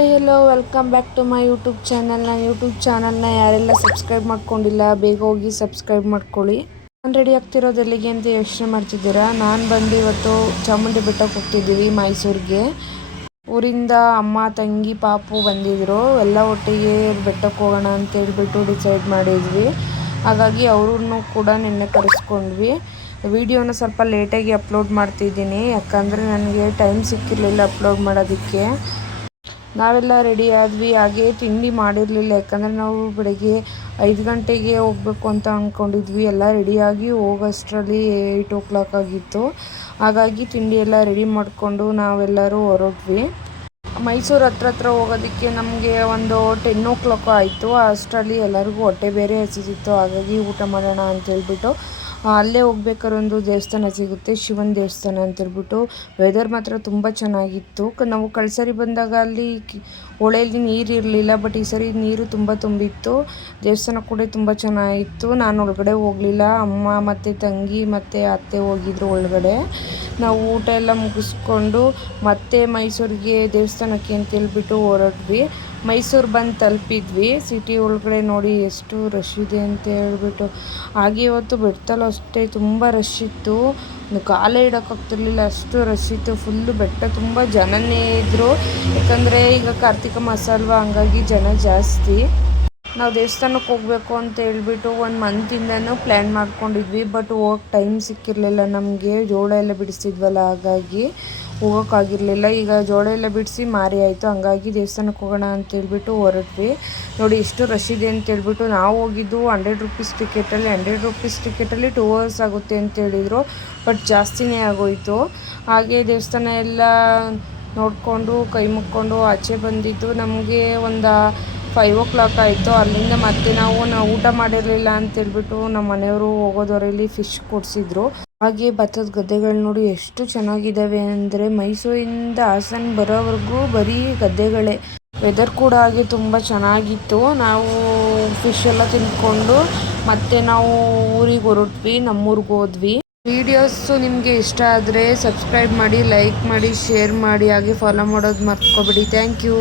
Hi hello welcome back to my YouTube channel. ನಾನು YouTube ಚಾನಲ್ನ ಯಾರೆಲ್ಲ ಸಬ್ಸ್ಕ್ರೈಬ್ ಮಾಡ್ಕೊಂಡಿಲ್ಲ ಬೇಗ ಹೋಗಿ ಸಬ್ಸ್ಕ್ರೈಬ್ ಮಾಡ್ಕೊಳ್ಳಿ. ನಾನು ರೆಡಿ ಆಗ್ತಿರೋದು ಎಲ್ಲಿಗೆ ಅಂತ ಯೋಚನೆ ಮಾಡ್ತಿದ್ದೀರಾ? ನಾನು ಬಂದು ಇವತ್ತು ಚಾಮುಂಡಿ ಬೆಟ್ಟಕ್ಕೆ ಹೋಗ್ತಿದ್ದೀವಿ ಮೈಸೂರಿಗೆ. ಊರಿಂದ ಅಮ್ಮ ತಂಗಿ ಪಾಪು ಬಂದಿದ್ರು, ಎಲ್ಲ ಒಟ್ಟಿಗೆ ಬೆಟ್ಟಕ್ಕೆ ಹೋಗೋಣ ಅಂತ ಹೇಳ್ಬಿಟ್ಟು ಡಿಸೈಡ್ ಮಾಡಿದ್ವಿ. ಹಾಗಾಗಿ ಅವ್ರನ್ನು ಕೂಡ ನಿನ್ನೆ ಕರೆಸ್ಕೊಂಡ್ವಿ. ವಿಡಿಯೋನ ಸ್ವಲ್ಪ ಲೇಟಾಗಿ ಅಪ್ಲೋಡ್ ಮಾಡ್ತಿದ್ದೀನಿ, ಯಾಕಂದರೆ ನನಗೆ ಟೈಮ್ ಸಿಕ್ಕಿರಲಿಲ್ಲ ಅಪ್ಲೋಡ್ ಮಾಡೋದಕ್ಕೆ. ನಾವೆಲ್ಲ ರೆಡಿ ಆದ್ವಿ, ಹಾಗೆ ತಿಂಡಿ ಮಾಡಿರಲಿಲ್ಲ, ಯಾಕಂದರೆ ನಾವು ಬೆಳಗ್ಗೆ 5 ಗಂಟೆಗೆ ಹೋಗಬೇಕು ಅಂತ ಅಂದ್ಕೊಂಡಿದ್ವಿ. ಎಲ್ಲ ರೆಡಿಯಾಗಿ ಹೋಗೋಷ್ಟರಲ್ಲಿ 8 o'clock ಆಗಿತ್ತು. ಹಾಗಾಗಿ ತಿಂಡಿ ಎಲ್ಲ ರೆಡಿ ಮಾಡಿಕೊಂಡು ನಾವೆಲ್ಲರೂ ಹೊರಟ್ವಿ. ಮೈಸೂರು ಹತ್ರ ಹೋಗೋದಕ್ಕೆ ನಮಗೆ ಒಂದು 10 o'clock ಆಯಿತು. ಅಷ್ಟರಲ್ಲಿ ಎಲ್ಲರಿಗೂ ಹೊಟ್ಟೆ ಬೇರೆ ಹಸಿತಿತ್ತು, ಹಾಗಾಗಿ ಊಟ ಮಾಡೋಣ ಅಂತ ಹೇಳ್ಬಿಟ್ಟು ಅಲ್ಲೇ ಹೋಗ್ಬೇಕಾದ್ರೆ ಒಂದು ದೇವಸ್ಥಾನ ಸಿಗುತ್ತೆ, ಶಿವನ ದೇವಸ್ಥಾನ ಅಂತೇಳ್ಬಿಟ್ಟು. ವೆದರ್ ಮಾತ್ರ ತುಂಬ ಚೆನ್ನಾಗಿತ್ತು. ನಾವು ಕಳೆದ ಸರಿ ಬಂದಾಗ ಅಲ್ಲಿ ಹೊಳೆಯಲ್ಲಿ ನೀರು ಇರಲಿಲ್ಲ, ಬಟ್ ಈ ಸರಿ ನೀರು ತುಂಬ ತುಂಬಿತ್ತು. ದೇವಸ್ಥಾನ ಕೂಡ ತುಂಬ ಚೆನ್ನಾಗಿತ್ತು. ನಾನು ಒಳಗಡೆ ಹೋಗಲಿಲ್ಲ, ಅಮ್ಮ ಮತ್ತು ತಂಗಿ ಮತ್ತು ಅತ್ತೆ ಹೋಗಿದ್ರು ಒಳಗಡೆ. ನಾವು ಊಟ ಎಲ್ಲ ಮುಗಿಸ್ಕೊಂಡು ಮತ್ತೆ ಮೈಸೂರಿಗೆ ದೇವಸ್ಥಾನಕ್ಕೆ ಅಂತೇಳ್ಬಿಟ್ಟು ಹೊರಟ್ವಿ. ಮೈಸೂರು ಬಂದು ತಲುಪಿದ್ವಿ. ಸಿಟಿ ಒಳಗಡೆ ನೋಡಿ ಎಷ್ಟು ರಶ್ ಇದೆ ಅಂತ ಹೇಳ್ಬಿಟ್ಟು. ಹಾಗೆ ಇವತ್ತು ಬೆಟ್ಟದಲ್ಲೂ ಅಷ್ಟೇ ತುಂಬ ರಶ್ ಇತ್ತು, ಕಾಲೇ ಇಡೋಕ್ಕಾಗ್ತಿರ್ಲಿಲ್ಲ, ಅಷ್ಟು ರಶ್ ಇತ್ತು. ಫುಲ್ಲು ಬೆಟ್ಟ ತುಂಬ ಜನನೇ ಇದ್ದರು, ಯಾಕಂದರೆ ಈಗ ಕಾರ್ತಿಕ ಮಾಸ ಅಲ್ವಾ, ಹಂಗಾಗಿ ಜನ ಜಾಸ್ತಿ. ನಾವು ದೇವಸ್ಥಾನಕ್ಕೆ ಹೋಗಬೇಕು ಅಂತ ಹೇಳ್ಬಿಟ್ಟು 1 ಮಂತಿಂದನೂ ಪ್ಲ್ಯಾನ್ ಮಾಡ್ಕೊಂಡಿದ್ವಿ, ಬಟ್ ಹೋಗೋಕ್ಕೆ ಟೈಮ್ ಸಿಕ್ಕಿರಲಿಲ್ಲ ನಮಗೆ. ಜೋಳ ಎಲ್ಲ ಬಿಡಿಸ್ತಿದ್ವಲ್ಲ, ಹಾಗಾಗಿ ಹೋಗೋಕ್ಕಾಗಿರಲಿಲ್ಲ. ಈಗ ಜೋಳ ಎಲ್ಲ ಬಿಡಿಸಿ ಮಾರಿ ಆಯಿತು, ಹಂಗಾಗಿ ದೇವಸ್ಥಾನಕ್ಕೆ ಹೋಗೋಣ ಅಂತೇಳ್ಬಿಟ್ಟು ಹೊರಟ್ವಿ. ನೋಡಿ ಎಷ್ಟು ರಶ್ ಇದೆ ಅಂತೇಳ್ಬಿಟ್ಟು. ನಾವು ಹೋಗಿದ್ದು 100 rupees ಟಿಕೆಟಲ್ಲಿ. 100 rupees ಟಿಕೆಟಲ್ಲಿ 2 hours ಆಗುತ್ತೆ ಅಂತೇಳಿದರು, ಬಟ್ ಜಾಸ್ತಿನೇ ಆಗೋಯಿತು. ಹಾಗೆ ದೇವಸ್ಥಾನ ಎಲ್ಲ ನೋಡಿಕೊಂಡು ಕೈ ಮುಕ್ಕೊಂಡು ಆಚೆ ಬಂದಿದ್ದು ನಮಗೆ ಒಂದು 5 o'clock ಆಯಿತು. ಅಲ್ಲಿಂದ ಮತ್ತೆ ನಾವು ಊಟ ಮಾಡಿರಲಿಲ್ಲ ಅಂತೇಳ್ಬಿಟ್ಟು ನಮ್ಮ ಮನೆಯವರು ಹೋಗೋದವರಲ್ಲಿ ಫಿಶ್ ಕೊಡಿಸಿದ್ರು. ಹಾಗೆ ಭತ್ತದ ಗದ್ದೆಗಳು ನೋಡಿ ಎಷ್ಟು ಚೆನ್ನಾಗಿದ್ದಾವೆ ಅಂದರೆ, ಮೈಸೂರಿಂದ ಹಾಸನ ಬರೋವರೆಗೂ ಬರೀ ಗದ್ದೆಗಳೇ. ವೆದರ್ ಕೂಡ ಹಾಗೆ ತುಂಬ ಚೆನ್ನಾಗಿತ್ತು. ನಾವು ಫಿಶ್ ಎಲ್ಲ ತಿಂದ್ಕೊಂಡು ಮತ್ತೆ ನಾವು ಊರಿಗೆ ಹೊರಟ್ವಿ, ನಮ್ಮೂರಿಗೆ ಹೋದ್ವಿ. ವಿಡಿಯೋಸು ನಿಮಗೆ ಇಷ್ಟ ಆದರೆ ಸಬ್ಸ್ಕ್ರೈಬ್ ಮಾಡಿ, ಲೈಕ್ ಮಾಡಿ, ಶೇರ್ ಮಾಡಿ, ಹಾಗೆ ಫಾಲೋ ಮಾಡೋದು ಮರ್ತ್ಕೊಬೇಡಿ. Thank you.